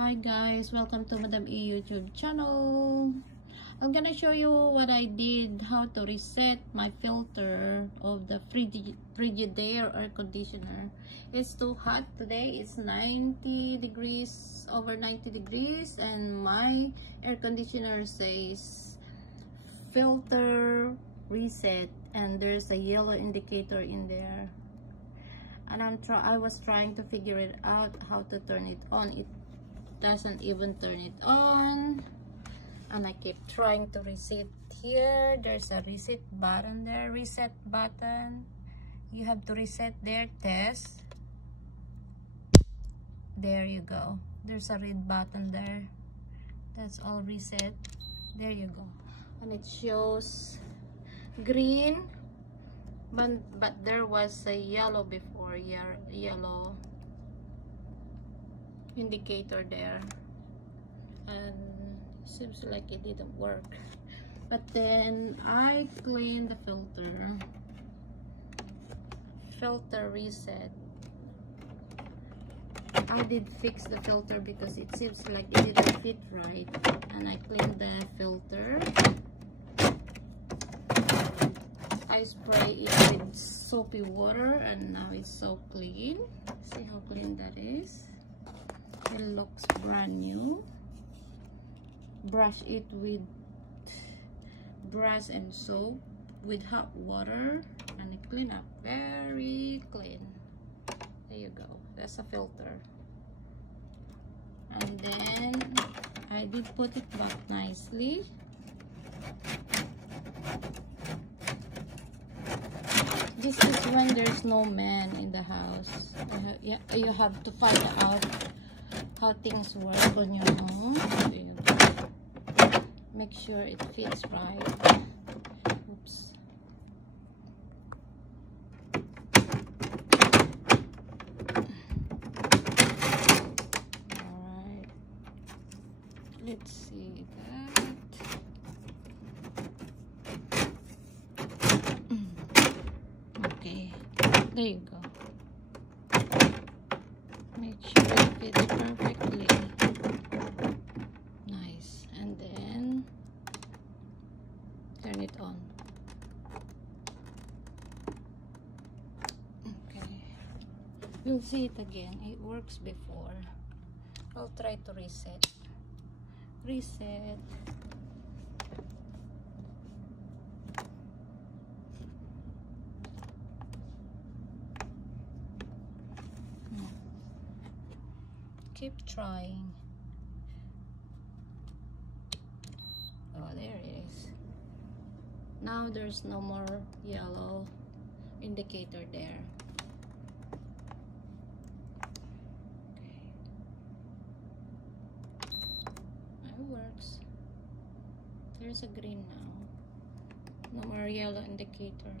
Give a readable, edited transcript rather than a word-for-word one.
Hi guys, welcome to Madam E YouTube channel. I'm gonna show you what I did, how to reset my filter of the Frigidaire air conditioner. It's too hot today. It's 90 degrees, over 90 degrees, and my air conditioner says filter reset, and there's a yellow indicator in there. And I was trying to figure it out how to turn it on. It doesn't even turn it on, and I keep trying to reset. Here there's a reset button there, reset button. You have to reset there, test. There you go, there's a red button there. That's all reset. There you go, and it shows green, but there was a yellow before, yellow indicator there, and seems like it didn't work. But then I cleaned the filter reset. I did fix the filter because it seems like it didn't fit right, and I cleaned the filter. I spray it with soapy water, and now it's so clean. See how clean that is? It looks brand new. Brush it with brush and soap with hot water, and it clean up very clean. There you go, that's a filter. And then I did put it back nicely. This is when there's no man in the house. You have to find out how things work on your home. Make sure it fits right. Oops. Alright. Let's see that. Okay. There you go. Make sure it fits perfectly. Nice. And then turn it on. Okay. We'll see it again. It works before. I'll try to reset. Reset. Keep trying. Oh, there it is. Now there's no more yellow indicator there. Okay. It works. There's a green now. No more yellow indicator.